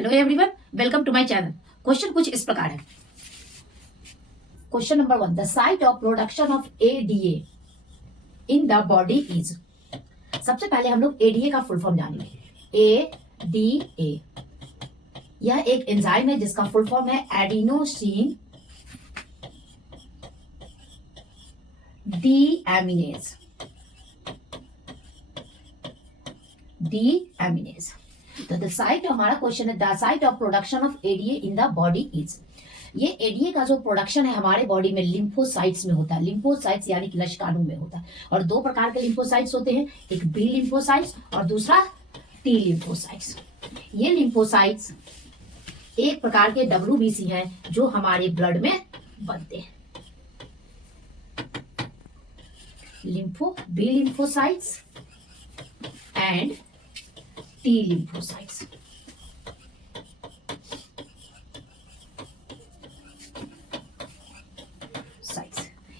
Hello everyone, welcome to my channel. Question कुछ इस प्रकार है। Question number 1, the site of production of ADA in the body is. सबसे पहले हम लोग एडीए का फुल फॉर्म जानेंगे। एडीए यह एक एंजाइम है जिसका फुल फॉर्म है एडिनोसिन डीएमिनेज। डीएमिनेज तो द साइट, हमारा क्वेश्चन है the site of production of ADA in the body is. ये एडीए का जो प्रोडक्शन है हमारे बॉडी में लिम्फोसाइट्स में होता है। लिम्फोसाइट्स यानी कि लशकानु में होता है। और दो प्रकार के लिम्फोसाइट्स होते हैं, एक बी लिम्फोसाइट्स और दूसरा टी लिम्फोसाइट्स। ये लिम्फोसाइट्स एक प्रकार के डब्ल्यूबीसी हैं जो हमारे ब्लड में बनते हैं। B lymphocytes and T lymphocytes।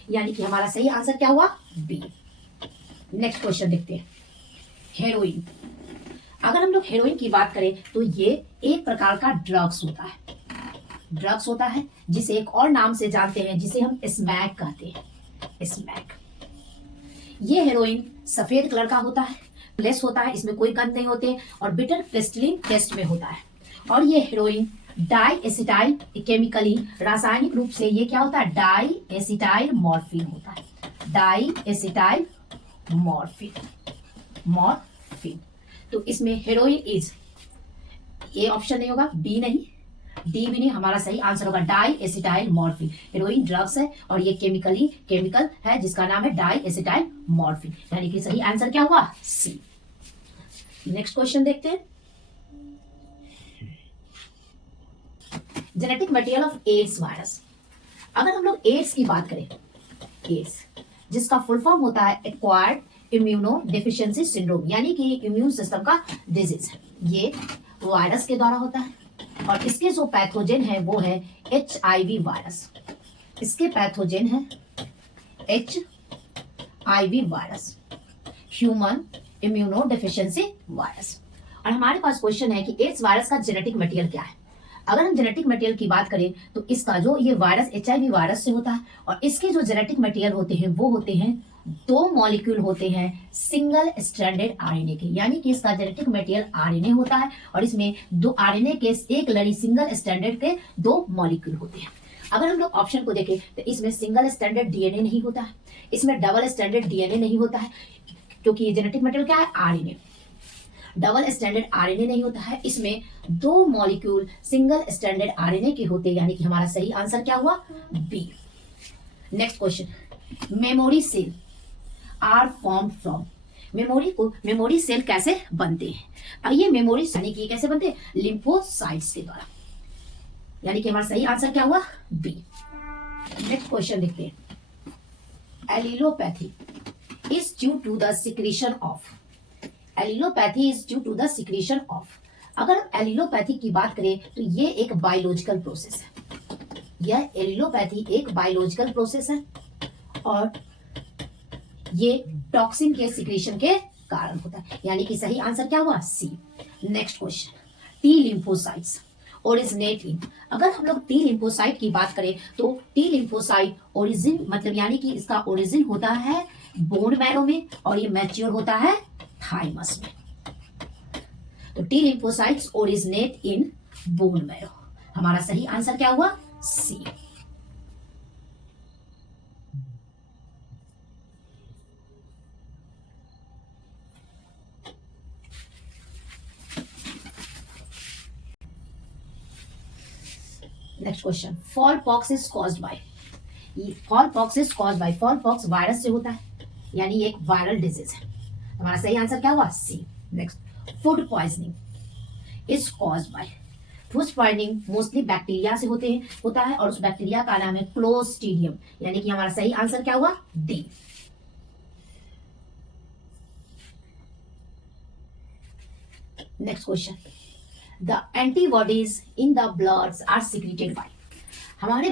यानी कि हमारा सही आंसर क्या हुआ? बी। नेक्स्ट क्वेश्चन देखते हैं। हेरोइन। अगर हम लोग हेरोइन की बात करें तो ये एक प्रकार का ड्रग्स होता है जिसे एक और नाम से जानते हैं जिसे हम स्मैक कहते हैं। स्मैक। ये हेरोइन सफेद कलर का होता है, लेस होता है, इसमें कोई गंध नहीं होते और बिटर क्रिस्टलिन टेस्ट में होता है। और ये हेरोइन डाई एसिटाइल, केमिकली रासायनिक रूप से ये क्या होता है? डाई एसिटाइल मॉर्फिन होता है। Diacetyl morphine. तो इसमें हेरोइन इज, ये ऑप्शन नहीं होगा, बी नहीं, डी भी नहीं, हमारा सही आंसर होगा diacetyl morphine. Heroin drugs है और ये केमिकल है जिसका नाम है डाई एसिटाइल मॉर्फिन। यानी कि सही आंसर क्या हुआ? सी। नेक्स्ट क्वेश्चन देखते हैं। Genetic material of AIDS virus. अगर हम लोग एड्स की बात करें, एड्स जिसका फुल फॉर्म होता है एक्वायर्ड इम्यूनो डेफिशिएंसी सिंड्रोम, यानी कि इम्यून सिस्टम का डिजीज है। ये वायरस के द्वारा होता है और इसके जो पैथोजेन है वो है HIV वायरस। इसके पैथोजेन है HIV virus, human immuno deficiency virus. और हमारे पास क्वेश्चन है कि एड्स वायरस का जेनेटिक मटेरियल क्या है। अगर हम जेनेटिक मटेरियल की बात करें तो इसका जो ये वायरस HIV वायरस से होता है और इसके जो जेनेटिक मटेरियल होते हैं वो होते हैं, दो मॉलिक्यूल होते हैं सिंगल स्ट्रैंडेड आरएनए के। यानी कि इसका जेनेटिक मटेरियल आरएनए होता है और इसमें दो आरएनए के एक लड़ी सिंगल स्ट्रैंडेड के दो मॉलिक्यूल होते हैं। अगर हम लोग ऑप्शन को देखें तो इसमें सिंगल स्ट्रैंडेड डीएनए नहीं होता है, इसमें डबल स्ट्रैंडेड डीएनए नहीं होता है, क्योंकि ये जेनेटिक मटेरियल क्या है? आरएनए। डबल स्ट्रैंडेड आरएनए नहीं होता है, इसमें दो मॉलिक्यूल सिंगल स्ट्रैंडेड आरएनए के होते हैं। यानी कि हमारा सही आंसर क्या हुआ? B. Next question, memory cell are form from. Memory cell कैसे बनते हैं? अब ये मेमोरी यानी कि कैसे बनते हैं? लिम्फोसाइट्स के द्वारा। यानी कि हमारा सही आंसर क्या हुआ? बी। नेक्स्ट क्वेश्चन देखते हैं। Allelopathy is due to the secretion of। Allelopathy is due to the secretion of। अगर हम एलिलोपैथी की बात करें तो ये एक बायोलॉजिकल प्रोसेस है। यह एलिलोपैथी एक बायोलॉजिकल प्रोसेस है और ये टॉक्सिन के सिक्रेशन के कारण होता है। यानी कि सही आंसर क्या हुआ? C. Next question, T lymphocytes originate in. अगर हम लोग टी लिम्फोसाइट की बात करें तो टी लिम्फोसाइट ओरिजिन मतलब यानी कि इसका ओरिजिन होता है बोन मैरो में और ये मैच्योर होता है थाइमस में। तो T lymphocytes originate in bone marrow. हमारा सही आंसर क्या हुआ? C. Next question, fowl pox is caused by. Fowl pox is caused by, fowl pox virus से होता है, यानी एक वायरल डिजीज है। हमारा सही आंसर क्या हुआ? C. Next, food poisoning is caused by. Food poisoning mostly bacteria से होता है और उस बैक्टीरिया का नाम है क्लोस्ट्रीडियम। यानी कि हमारा सही आंसर क्या हुआ? D. Next question, the antibodies in the blood are secreted by. हमारे